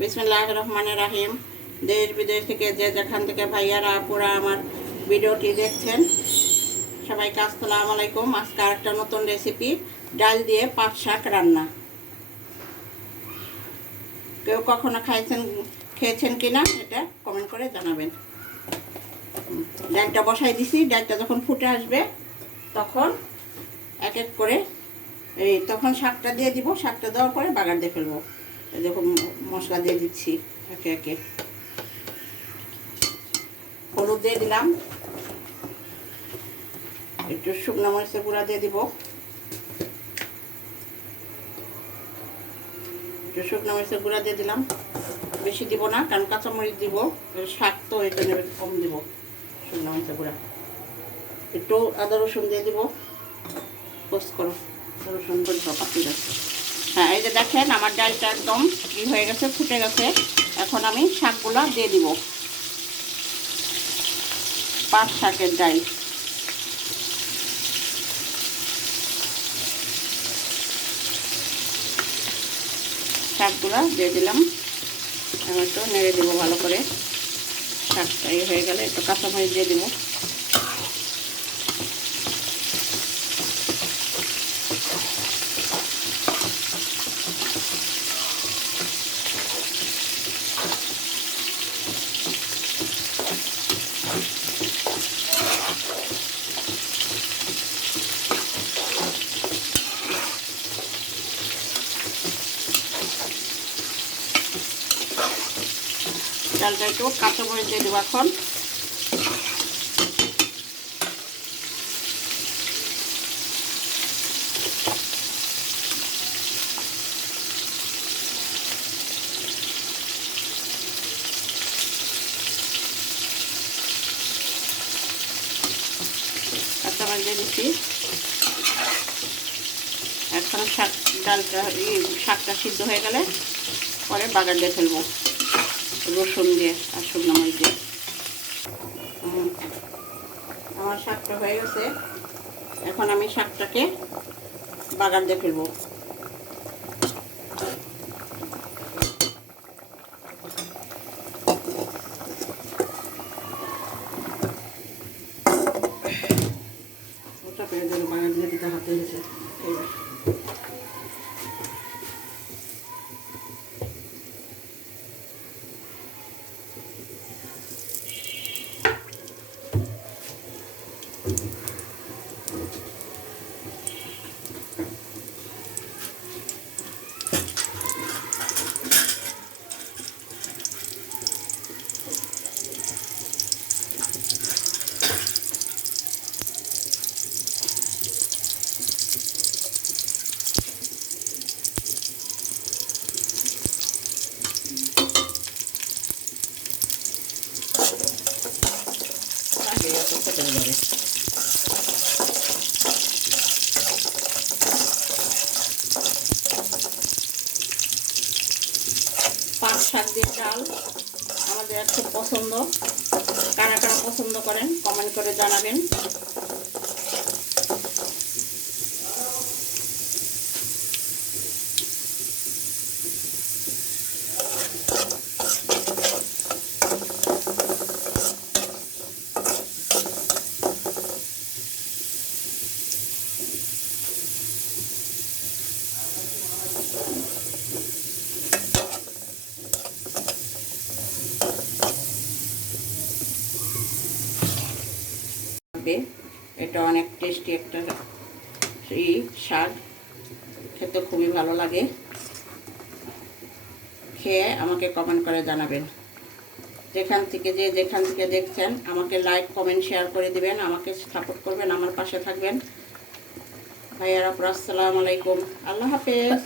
বিসমিল্লাহির রহমানির রহিম। দেশ বিদেশ থেকে যে যেখান থেকে ভাইয়ারা আপুরা আমার ভিডিওটি দেখছেন সবাইকে আসসালামু আলাইকুম। আজকে আরেকটা নতুন রেসিপি, ডাল দিয়ে পাট শাক রান্না। কেউ কখনো খেয়েছেন কিনা এটা কমেন্ট করে জানাবেন। ডালটা বসাই দিছি, ডালটা যখন ফুটে আসবে তখন এক এক করে তখন শাকটা দিয়ে দিব। শাকটা দেওয়ার পরে বাগার দিয়ে ফেলবো। দেখুন মশলা দিয়ে দিচ্ছি একে একে। হলুদ দিয়ে দিলাম, একটু শুকনো মরিচের গুঁড়া দিয়ে দিব, একটু শুকনো মরিচের গুঁড়া দিয়ে দিলাম। বেশি দিব না, কারণ কাঁচামরিচ দিব, শাক তো এই জন্য কম দিব। শুকনো মরিচের গুঁড়া, একটু আদা রসুন দিয়ে দিব। পোস্ট করো রসুন করে পাতি যাচ্ছে। হ্যাঁ, এই যে দেখেন আমার ডালটা একদম হয়ে গেছে, ফুটে গেছে। এখন আমি শাকগুলো দিয়ে দিব। পাট শাকের ডাল, শাকগুলো দিয়ে দিলাম। আমি একটু নেড়ে দেবো ভালো করে। শাকটা হয়ে গেলে একটু কাঁচামরিচ দিয়ে দিব। ডালটা একটু কাঁচামরিচ দিয়ে দেবো এখন। কাঁচামরিচ দিয়ে দিচ্ছি। এখন শাকটা সিদ্ধ হয়ে গেলে পরে বাগার দিয়ে ফেলবো রসুন দিয়ে আর শুকনো মরিচ দিয়ে। আমার শাকটা হয়ে গেছে, এখন আমি শাকটাকে বাগার দিয়ে ফেলবো। ওটা পেয়ে গেল, বাগার দিয়ে দিতে হাতে হয়েছে। পাট শাক দিয়ে ডাল আমাদের খুব পছন্দ। কারা কারা পছন্দ করেন কমেন্ট করে জানাবেন। এটা অনেক টেস্টি একটা শাক, খেতে খুবই ভালো লাগে। খেয়ে আমাকে কমেন্ট করে জানাবেন। যেখান থেকে দেখছেন আমাকে লাইক কমেন্ট শেয়ার করে দিবেন, আমাকে সাপোর্ট করবেন, আমার পাশে থাকবেন। ভাইয়ারা আসসালামু আলাইকুম, আল্লাহ হাফেজ।